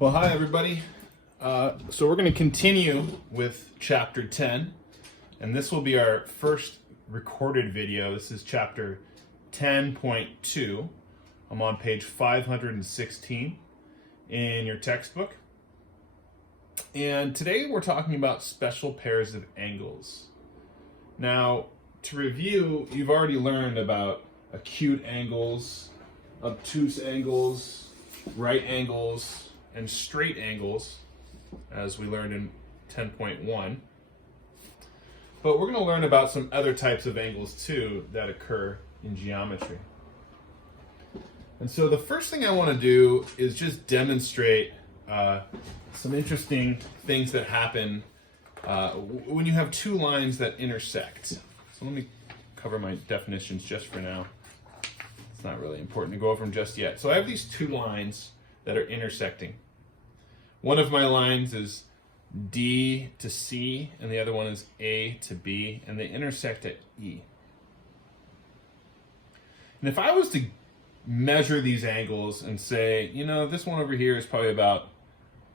Well, hi everybody. So we're going to continue with chapter 10, and this will be our first recorded video. This is chapter 10.2. I'm on page 516 in your textbook. And today we're talking about special pairs of angles. Now, to review, you've already learned about acute angles, obtuse angles, right angles, and straight angles, as we learned in 10.1. But we're going to learn about some other types of angles too that occur in geometry. And so the first thing I want to do is just demonstrate some interesting things that happen when you have two lines that intersect. So let me cover my definitions just for now. It's not really important to go over them just yet. So I have these two lines that are intersecting. One of my lines is D to C, and the other one is A to B, and they intersect at E. And if I was to measure these angles and say, you know, this one over here is probably about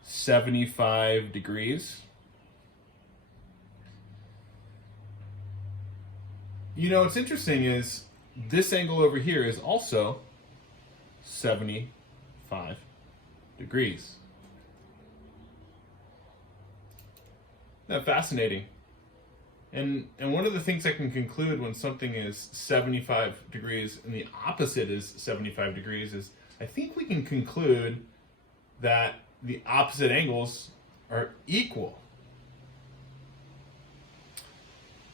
75 degrees. You know, what's interesting is this angle over here is also 75 degrees. Isn't that fascinating? And one of the things I can conclude when something is 75 degrees and the opposite is 75 degrees is I think we can conclude that the opposite angles are equal.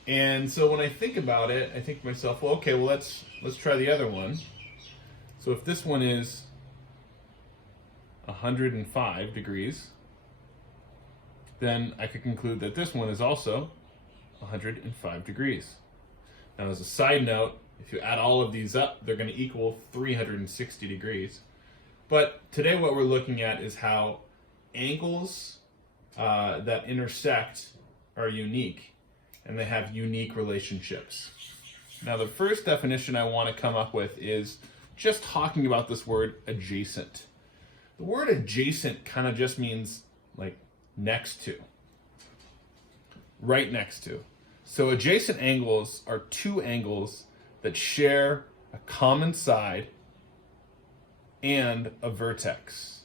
And so when I think about it, I think to myself, well, okay, well, let's try the other one. So if this one is 105 degrees, then I could conclude that this one is also 105 degrees. Now, as a side note, if you add all of these up, they're going to equal 360 degrees. But today what we're looking at is how angles that intersect are unique, and they have unique relationships. Now, the first definition I want to come up with is just talking about this word adjacent. The word adjacent kind of just means like next to, right next to. So adjacent angles are two angles that share a common side and a vertex.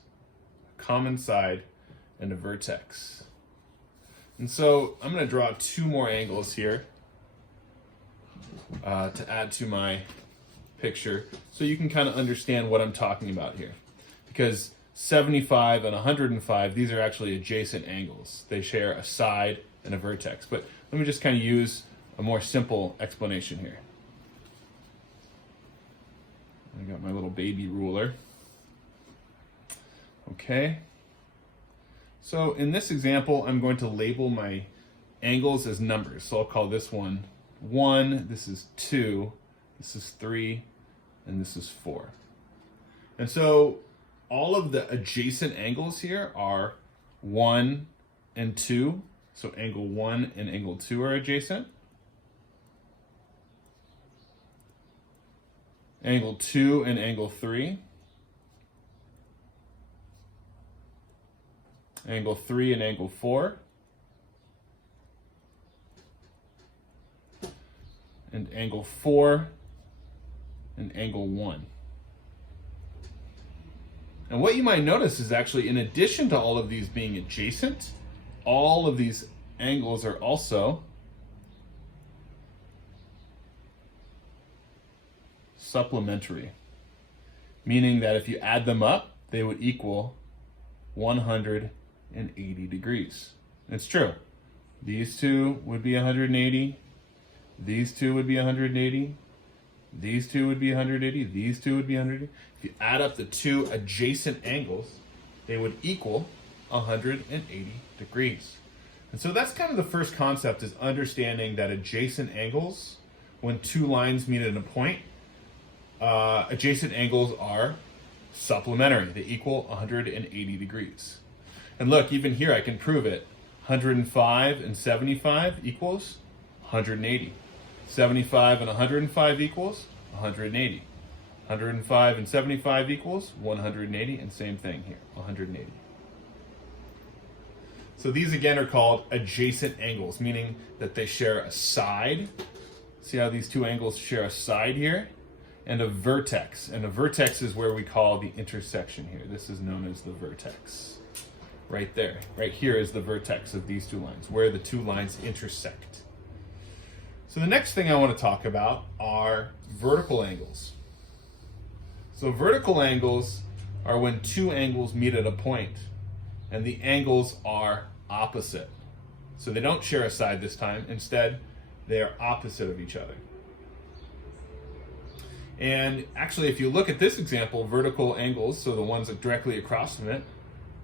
A common side and a vertex. And so I'm going to draw two more angles here to add to my picture so you can kind of understand what I'm talking about here. Because 75 and 105, these are actually adjacent angles. They share a side and a vertex. But let me just kind of use a more simple explanation here. I got my little baby ruler. Okay. So in this example, I'm going to label my angles as numbers. So I'll call this one 1, this is 2, this is 3, and this is 4. And so all of the adjacent angles here are 1 and 2. So angle 1 and angle 2 are adjacent. Angle 2 and angle 3. Angle 3 and angle 4. And angle 4 and angle 1. And what you might notice is actually, in addition to all of these being adjacent, all of these angles are also supplementary, meaning that if you add them up, they would equal 180 degrees. It's true. These two would be 180. These two would be 180. These two would be 180. These two would be 180. If you add up the two adjacent angles, they would equal 180 degrees. And so that's kind of the first concept, is understanding that adjacent angles, when two lines meet at a point, adjacent angles are supplementary. They equal 180 degrees. And look, even here I can prove it. 105 and 75 equals 180. 75 and 105 equals 180. 105 and 75 equals 180, and same thing here, 180. So these again are called adjacent angles, meaning that they share a side. See how these two angles share a side here? And a vertex. And a vertex is where we call the intersection here. This is known as the vertex. Right there. Right here is the vertex of these two lines, where the two lines intersect. So the next thing I want to talk about are vertical angles. So vertical angles are when two angles meet at a point, and the angles are opposite. So they don't share a side this time. Instead, they are opposite of each other. And actually, if you look at this example, vertical angles, so the ones that directly across from it,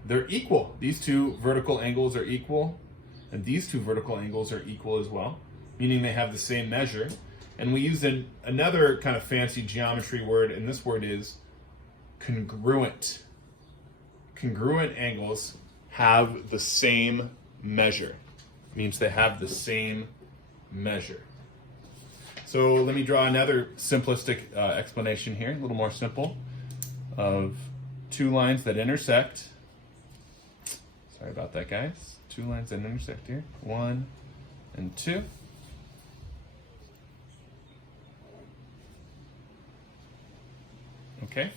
they're equal. These two vertical angles are equal, and these two vertical angles are equal as well, meaning they have the same measure. And we use another kind of fancy geometry word, and this word is congruent. Congruent angles have the same measure. It means they have the same measure. So let me draw another simplistic explanation here, a little more simple, of two lines that intersect. Sorry about that, guys. Two lines that intersect here, 1 and 2. Okay.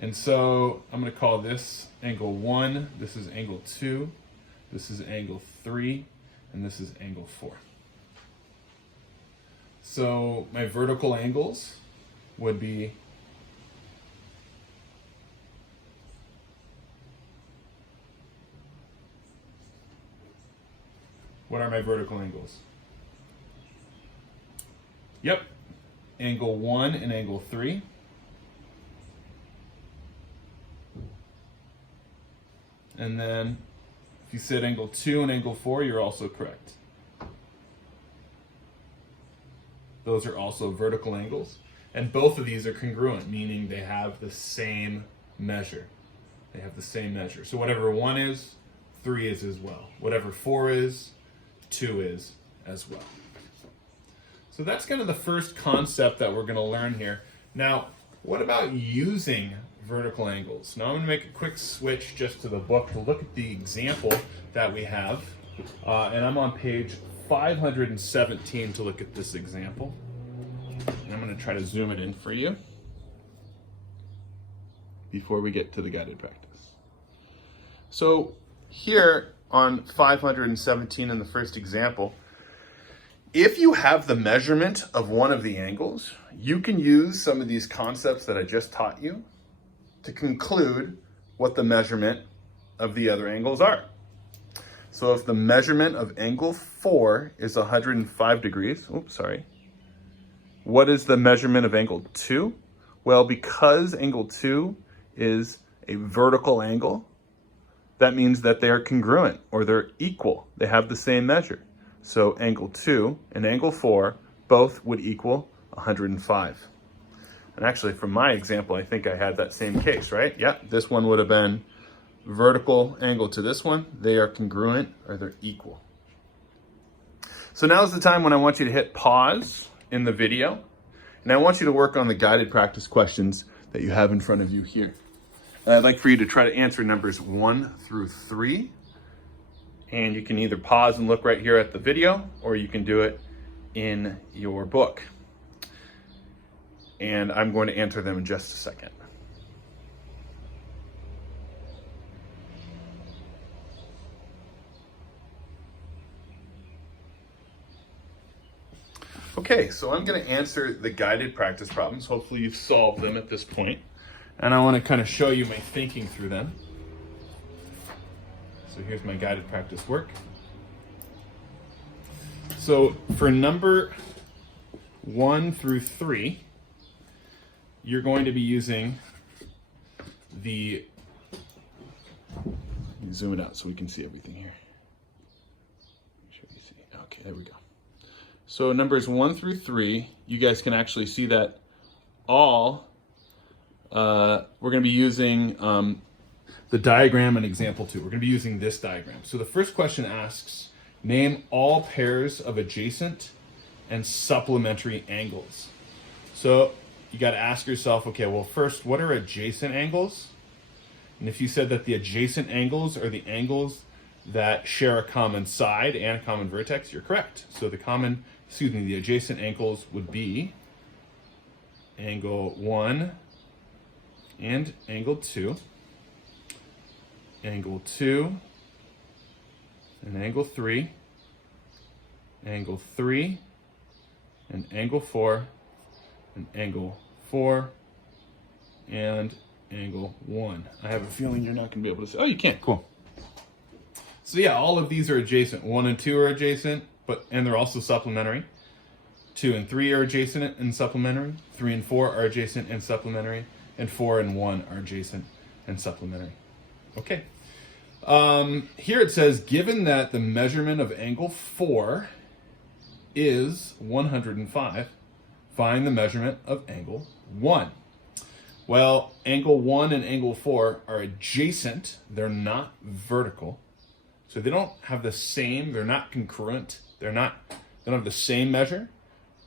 And so I'm going to call this angle 1, this is angle 2, this is angle 3, and this is angle 4. So my vertical angles would be what are my vertical angles? Yep, angle 1 and angle 3. And then if you said angle 2 and angle 4, you're also correct. Those are also vertical angles. And both of these are congruent, meaning they have the same measure. They have the same measure. So whatever 1 is, 3 is as well. Whatever 4 is, 2 is as well. So that's kind of the first concept that we're going to learn here. Now, what about using vertical angles? Now I'm going to make a quick switch just to the book to look at the example that we have. And I'm on page 517 to look at this example. And I'm going to try to zoom it in for you before we get to the guided practice. So here on 517 in the first example, if you have the measurement of one of the angles, you can use some of these concepts that I just taught you to conclude what the measurement of the other angles are. So if the measurement of angle 4 is 105 degrees, what is the measurement of angle 2? Well, because angle 2 is a vertical angle, that means that they are congruent, or they're equal. They have the same measure. So angle 2 and angle 4 both would equal 105. And actually, from my example, I think I had that same case, right? Yeah, this one would have been vertical angle to this one. They are congruent, or they're equal. So now's the time when I want you to hit pause in the video, and I want you to work on the guided practice questions that you have in front of you here. And I'd like for you to try to answer numbers 1 through 3. And you can either pause and look right here at the video, or you can do it in your book. And I'm going to answer them in just a second. Okay, so I'm going to answer the guided practice problems. Hopefully you've solved them at this point. And I want to kind of show you my thinking through them. So here's my guided practice work. So for number 1 through 3, you're going to be using the, zoom it out so we can see everything here. Make sure you see. Okay, there we go. So numbers 1 through 3, you guys can actually see that all, we're going to be using the diagram in example 2. We're going to be using this diagram. So the first question asks, name all pairs of adjacent and supplementary angles. So you got to ask yourself, okay, well, first, what are adjacent angles? And if you said that the adjacent angles are the angles that share a common side and a common vertex, you're correct. So the adjacent angles would be angle 1 and angle 2, angle 2 and angle 3, angle 3 and angle 4, and angle 4 and angle 1. I have a feeling you're not going to be able to see. Oh, you can't. Cool. So yeah, all of these are adjacent. 1 and 2 are adjacent, and they're also supplementary. 2 and 3 are adjacent and supplementary. 3 and 4 are adjacent and supplementary. And 4 and 1 are adjacent and supplementary. Okay. Here it says, given that the measurement of angle 4 is 105, find the measurement of angle 1. Well, angle 1 and angle 4 are adjacent. They're not vertical. So they don't have the same, they're not congruent. They don't have the same measure,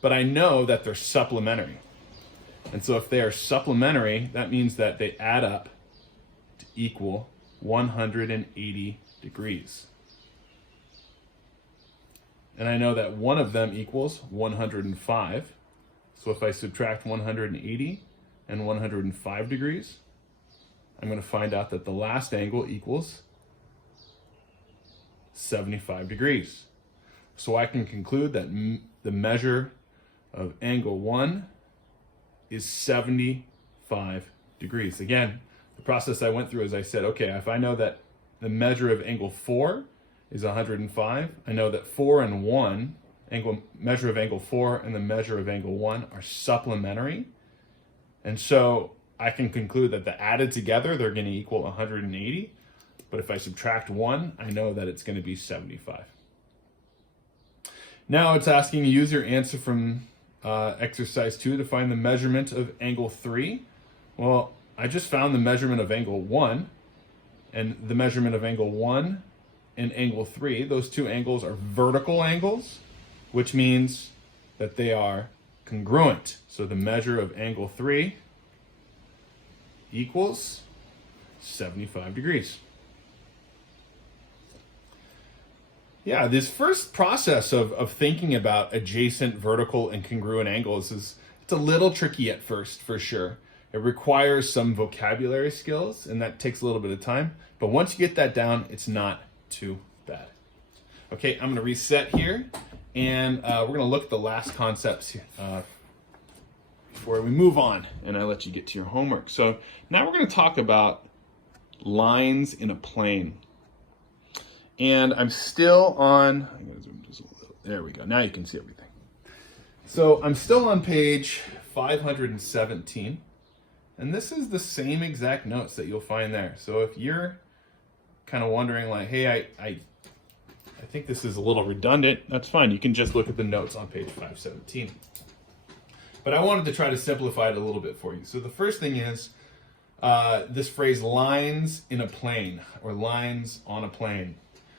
but I know that they're supplementary. And so if they are supplementary, that means that they add up to equal 180 degrees. And I know that one of them equals 105. So if I subtract 180 and 105 degrees, I'm going to find out that the last angle equals 75 degrees. So I can conclude that the measure of angle 1 is 75 degrees. Again, the process I went through is I said, okay, if I know that the measure of angle 4 is 105, I know that 4 and 1, measure of angle 4 and the measure of angle 1 are supplementary. And so I can conclude that the added together, they're going to equal 180. But if I subtract 1, I know that it's going to be 75. Now it's asking you use your answer from exercise 2 to find the measurement of angle 3. Well, I just found the measurement of angle 1, and the measurement of angle 1 and angle 3. Those two angles are vertical angles, which means that they are congruent. So the measure of angle 3 equals 75 degrees. Yeah, this first process of thinking about adjacent, vertical, and congruent angles it's a little tricky at first, for sure. It requires some vocabulary skills, and that takes a little bit of time. But once you get that down, it's not too bad. Okay, I'm going to reset here, and we're going to look at the last concepts before we move on, and I let you get to your homework. So now we're going to talk about lines in a plane. And I'm still on, I'm going to zoom just a little, there we go. Now you can see everything. So I'm still on page 517. And this is the same exact notes that you'll find there. So if you're kind of wondering like, hey, I think this is a little redundant, that's fine. You can just look at the notes on page 517. But I wanted to try to simplify it a little bit for you. So the first thing is this phrase lines in a plane or lines on a plane.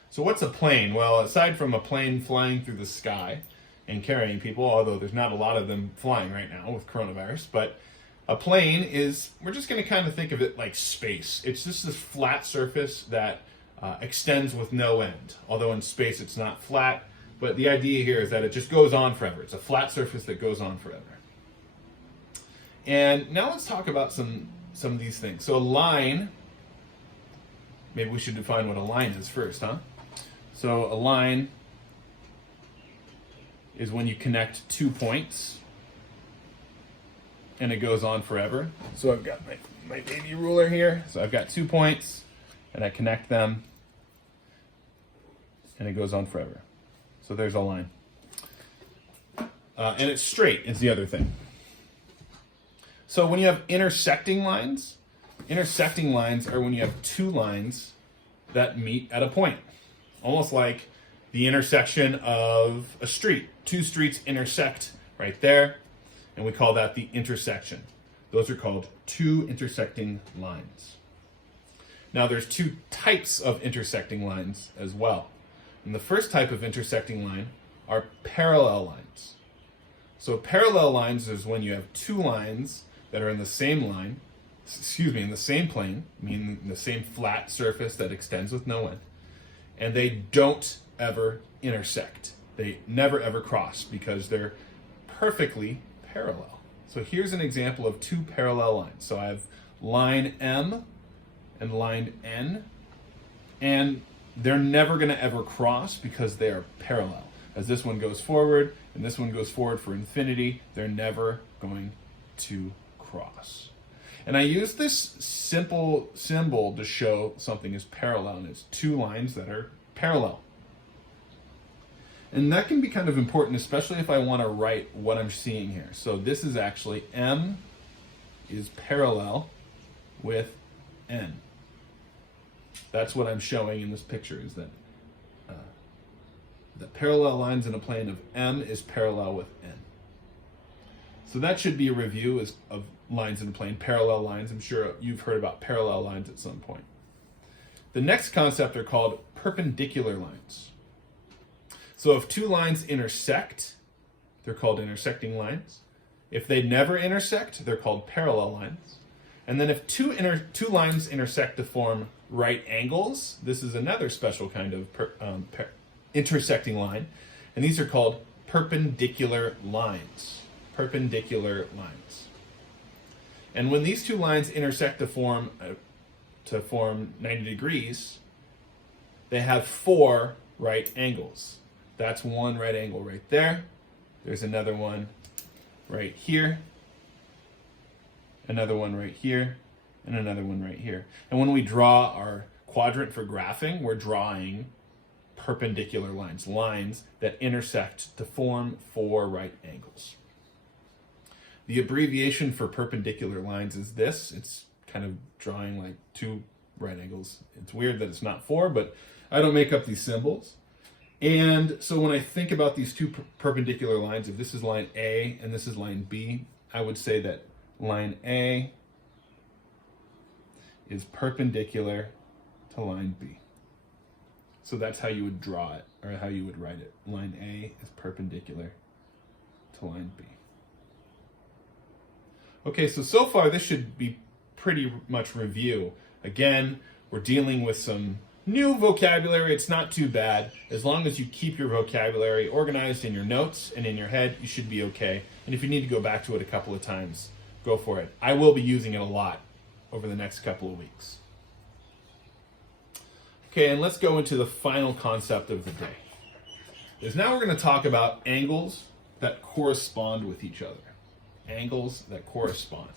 So what's a plane? Well, aside from a plane flying through the sky and carrying people, although there's not a lot of them flying right now with coronavirus, but a plane is, we're just going to kind of think of it like space. It's just this flat surface that extends with no end. Although in space it's not flat, but the idea here is that it just goes on forever. It's a flat surface that goes on forever. And now let's talk about some of these things. So a line, maybe we should define what a line is first, huh? So a line is when you connect 2 points and it goes on forever. So I've got my baby ruler here. So I've got 2 points and I connect them and it goes on forever. So there's a line. And it's straight is the other thing. So when you have intersecting lines are when you have two lines that meet at a point. Almost like the intersection of a street. Two streets intersect right there, and we call that the intersection. Those are called two intersecting lines. Now there's two types of intersecting lines as well. And the first type of intersecting line are parallel lines. So parallel lines is when you have two lines that are in the same line, in the same plane, meaning the same flat surface that extends with no end, and they don't ever intersect. They never ever cross because they're perfectly parallel. So here's an example of two parallel lines. So I have line M and line N, and they're never going to ever cross because they are parallel. As this one goes forward and this one goes forward for infinity, they're never going to cross. And I use this simple symbol to show something is parallel, and it's two lines that are parallel. And that can be kind of important, especially if I want to write what I'm seeing here. So this is actually M is parallel with N. That's what I'm showing in this picture, is that the parallel lines in a plane of M is parallel with N. So that should be a review of lines in a plane, parallel lines. I'm sure you've heard about parallel lines at some point. The next concept are called perpendicular lines. So if two lines intersect, they're called intersecting lines. If they never intersect, they're called parallel lines. And then if two lines intersect to form right angles, this is another special kind of intersecting line, and these are called perpendicular lines. Perpendicular lines. And when these two lines intersect to form 90 degrees, they have four right angles. That's one right angle right there. There's another one right here, another one right here, and another one right here. And when we draw our quadrant for graphing, we're drawing perpendicular lines, lines that intersect to form four right angles. The abbreviation for perpendicular lines is this. It's kind of drawing like two right angles. It's weird that it's not four, but I don't make up these symbols. And so when I think about these two perpendicular lines, if this is line A and this is line B, I would say that line A is perpendicular to line B. So that's how you would draw it, or how you would write it. Line A is perpendicular to line B. Okay, so far this should be pretty much review. Again, we're dealing with some new vocabulary. It's not too bad. As long as you keep your vocabulary organized in your notes and in your head, you should be okay. And if you need to go back to it a couple of times, go for it. I will be using it a lot over the next couple of weeks. Okay, and let's go into the final concept of the day. Now we're going to talk about angles that correspond with each other. Angles that correspond.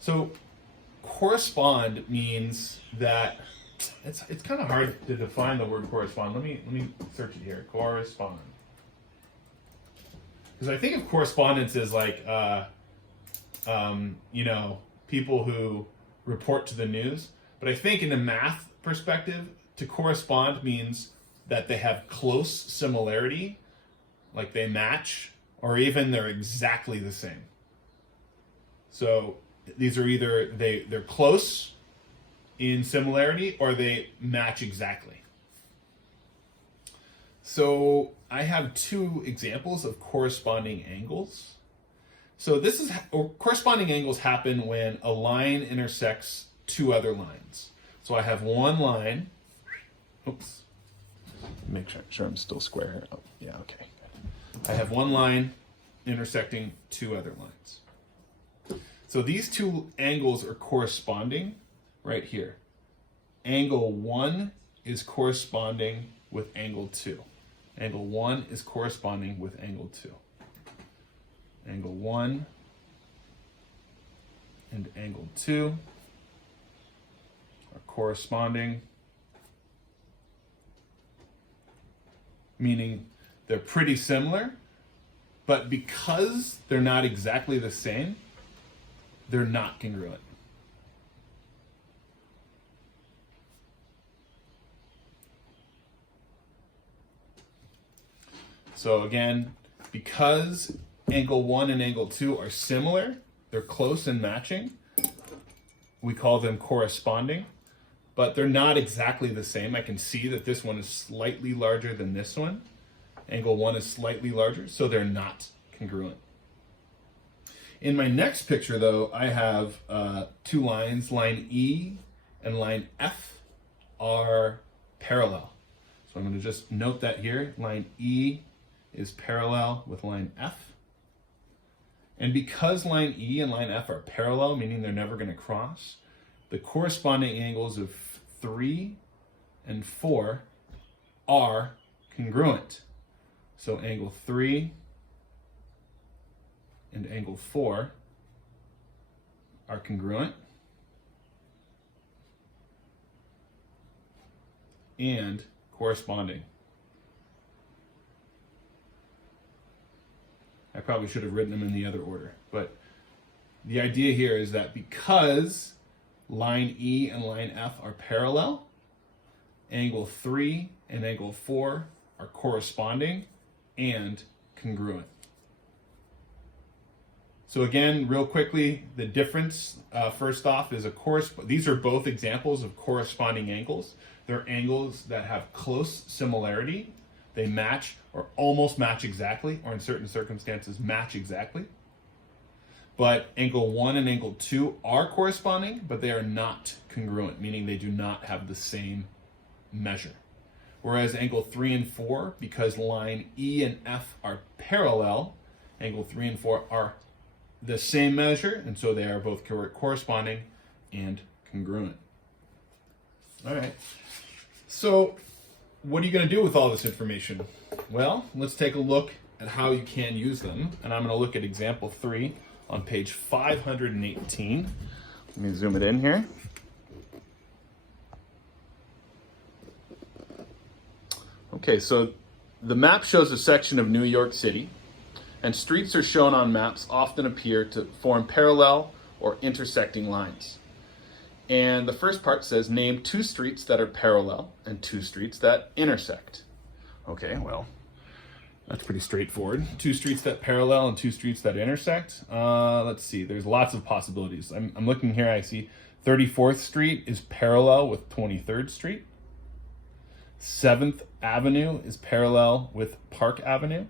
So correspond means that it's kind of hard to define the word correspond. Let me search it here. Correspond. Because I think of correspondence as like people who report to the news. But I think in the math perspective, to correspond means that they have close similarity, like they match, or even they're exactly the same. So these are either they're close in similarity or they match exactly. So I have two examples of corresponding angles. So corresponding angles happen when a line intersects two other lines. So I have one line. Oops. Make sure I'm still square here. Oh, yeah, okay. I have one line intersecting two other lines. So these two angles are corresponding right here. Angle 1 is corresponding with angle 2. Angle 1 is corresponding with angle 2. Angle 1 and angle 2 are corresponding, meaning they're pretty similar, but because they're not exactly the same, they're not congruent. So again, because angle 1 and angle 2 are similar, they're close and matching, we call them corresponding, but they're not exactly the same. I can see that this one is slightly larger than this one. Angle 1 is slightly larger, so they're not congruent. In my next picture, though, I have two lines. Line E and line F are parallel. So I'm going to just note that here. Line E is parallel with line F. And because line E and line F are parallel, meaning they're never going to cross, the corresponding angles of 3 and 4 are congruent. So angle 3 and angle 4 are congruent and corresponding. I probably should have written them in the other order, but the idea here is that because line E and line F are parallel, angle 3 and angle 4 are corresponding and congruent. So again, real quickly, the difference, first off, is these are both examples of corresponding angles. They're angles that have close similarity. They match or almost match exactly, or in certain circumstances, match exactly. But angle 1 and angle 2 are corresponding, but they are not congruent, meaning they do not have the same measure. Whereas angle 3 and 4, because line E and F are parallel, angle 3 and 4 are the same measure, and so they are both corresponding and congruent. All right. So what are you going to do with all this information? Well, let's take a look at how you can use them. And I'm going to look at example 3 on page 518. Let me zoom it in here. Okay, so the map shows a section of New York City, and streets are shown on maps often appear to form parallel or intersecting lines. And the first part says, name 2 streets that are parallel and 2 streets that intersect. Okay, well, that's pretty straightforward. 2 streets that parallel and 2 streets that intersect. Let's see, there's lots of possibilities. I'm looking here, I see 34th Street is parallel with 23rd Street. 7th Avenue is parallel with Park Avenue.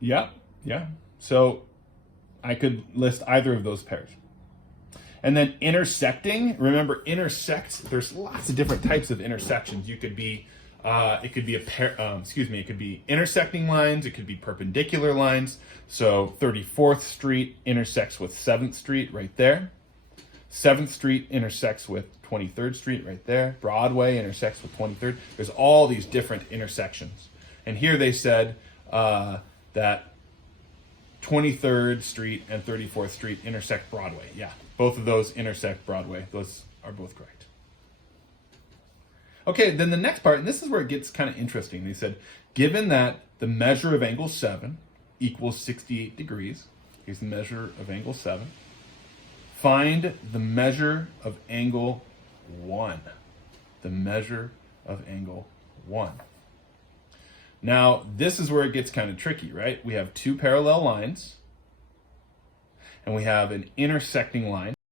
Yeah. So I could list either of those pairs. And then intersecting, remember intersect, there's lots of different types of intersections. It could be it could be intersecting lines, it could be perpendicular lines. So 34th Street intersects with 7th Street right there. 7th Street intersects with 23rd Street right there. Broadway intersects with 23rd. There's all these different intersections. And here they said that 23rd Street and 34th Street intersect Broadway. Yeah, both of those intersect Broadway. Those are both correct. Okay, then the next part, and this is where it gets kind of interesting. They said, given that the measure of angle 7 equals 68 degrees, here's the measure of angle 7, find the measure of angle 1. The measure of angle 1. Now, this is where it gets kind of tricky, right? We have 2 parallel lines, and we have an intersecting line.